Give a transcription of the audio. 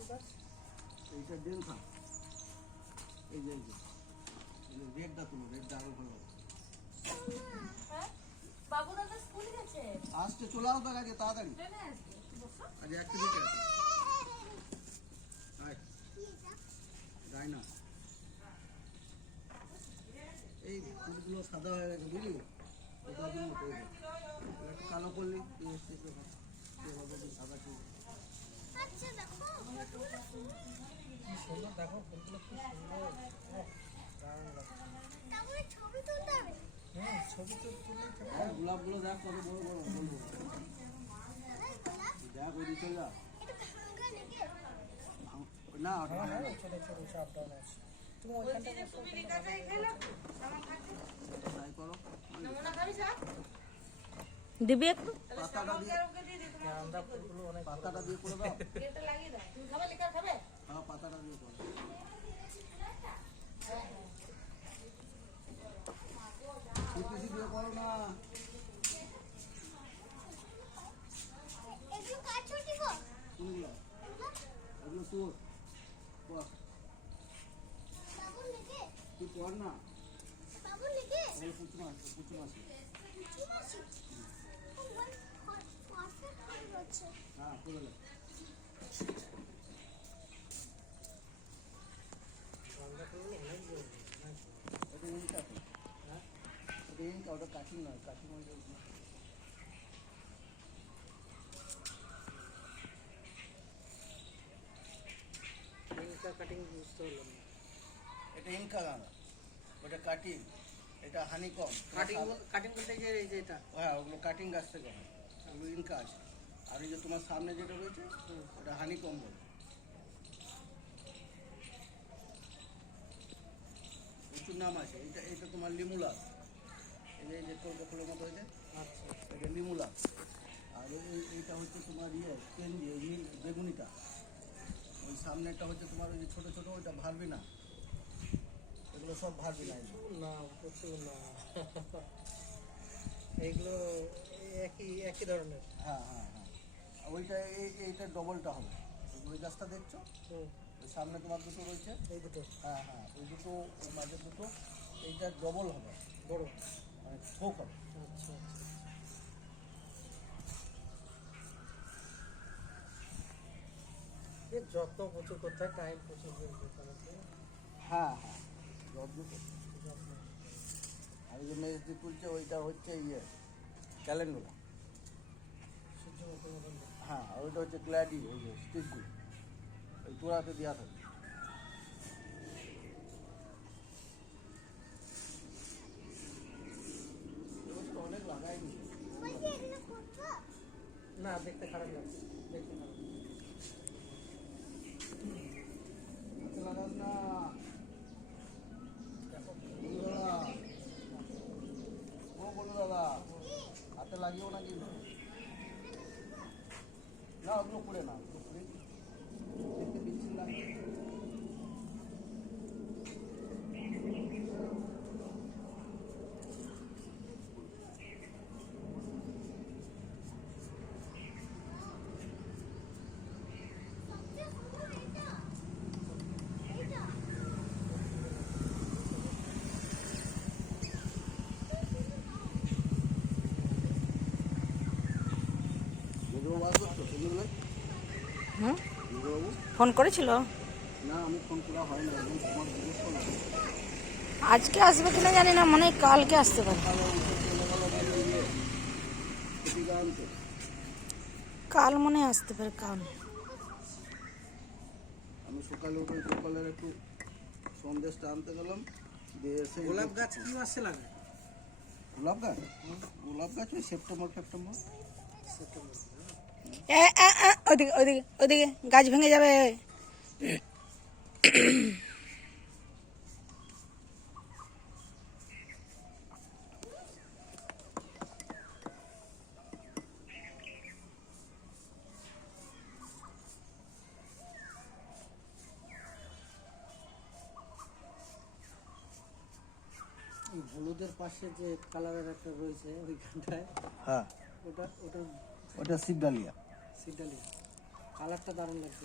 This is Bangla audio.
এইটা ডেলফা, এই যে রেডটা তুলো, রেডটা আরো ভালো হবে। বাবু দাদা স্কুল গেছে, আসতে চলে আসো তার আগে তাড়াতাড়ি। আজ একটা দিকে যাই না, এই ফুলগুলো সাদা হয়ে গেছে বুঝলি, ওটার জন্য করে দে। একটু কালো করলি সাদা কি সুন্দর, দেখো ফুলগুলো কি সুন্দর, ছবি তুলতে হবে। হ্যাঁ ছবি তো তুলে, গোলাপগুলো দেখ কত বড় বড়, বলবো দেখ ওই দিকে যা না, ছোট ছোট সাপ ডাউন আছে, তুমি ওইখানটা ট্রাই করো। দিবি একটু পাতাটা দিয়ে, আমরা ফুলগুলো অনেক পাতাটা দিয়ে করে দাও, এটা লাগিয়ে দাও। তুমি খাবে লিকার খাবে? হ্যাঁ পাতাটা দিয়ে করো। পিপিসি দিয়ে করো না, এগুলো কাজ ছুটি গো। কোনগুলো এগুলো তোর কর, বাবু লিখে, তুই কর না, বাবু লিখে। এই কুচু মাছ কি মাসি? ও ভাই পারফেক্ট করে যাচ্ছে। হ্যাঁ করে লে। এটা ইনকা তো, হ্যাঁ এটা ইনকা, ওটা কাটিং নয়, কাটিং হয়ে ইনকা কাটিং বুঝতে পারলাম না। এটা ইনকা গাঁদা, ওটা কাটিং, এটা হানিকম। কাটিং কাটিং বলতে যে এই যে এটা, হ্যাঁ ওগুলো কাটিং গাছ থেকে হয়, ওগুলো ইনকা আছে। আর এই যে তোমার সামনে যেটা রয়েছে ওটা হানিকম বলে, প্রচুর নাম আছে। এটা এটা তোমার লিমুলা, এই যে ফুলের মতো হয়েছে, আচ্ছা এটা লিমুলা। আর এইটা হচ্ছে তোমার ইয়ে পেনজি, নীল বেগুনিটা। ওই সামনেটা হচ্ছে তোমার ওই যে ছোটো ছোটো, ওইটা ভাববি না, এগুলো সব ভাববি না, না প্রচুর না, এইগুলো একই ধরনের। হ্যাঁ হ্যাঁ হ্যাঁ, ওইটা এইটা ডবলটা হবে। ওই গাছটা দেখছো, ওই সামনে তোমার দুটো রয়েছে, এই দুটো, হ্যাঁ হ্যাঁ ওই দুটো, ওই মাঝের দুটো, এইটা ডবল হবে, বড় মানে থোক হবে। আচ্ছা যত্ন প্রচুর করতে হয়, টাইম প্রচুর করতে হবে। হ্যাঁ হ্যাঁ যত্ন যত্ন। আর যে মেজদি তুলছে ওইটা হচ্ছে ইয়ে ক্যালেন্ডুলা, হ্যাঁ ওইটা হচ্ছে ক্ল্যাডি, ওই যে স্টিচি, ওই তোড়াতে দেওয়া থাকে। অনেক লাগাইনি না, দেখতে খারাপ লাগছে, দেখতে খারাপ লাগাস না। ও বলু দাদা হাতে লাগিও না কিন্তু, না ওগুলো করে না, ওগুলো করে দেখতে বিচ্ছিন্ন লাগছে। ফোন করেছিল? না আমি ফোন করা হয় না, তোমার জিজ্ঞেস করলাম। আজকে আসবে কিনা জানি না, মনে হয় কালকে আসতে পারে। কাল মনে হয় আসতে পারে, কাল। আমি সকালে উঠে সকালের একটু সন্দেশটা আনতে গেলাম, দিয়ে এসে গোলাপ গাছ কি মাসে লাগে? গোলাপ গাছ, গোলাপ গাছ ওই সেপ্টেম্বর সেপ্টেম্বর। ওদিকে ওদিকে ওদিকে গাছ ভেঙে যাবে। হলুদের পাশে যে কালারের একটা রয়েছে ওইখানটায়, হ্যাঁ ওটা ওটা ওটা সিডালিয়া, সিডালিয়া কালারটা দারুণ লাগছে।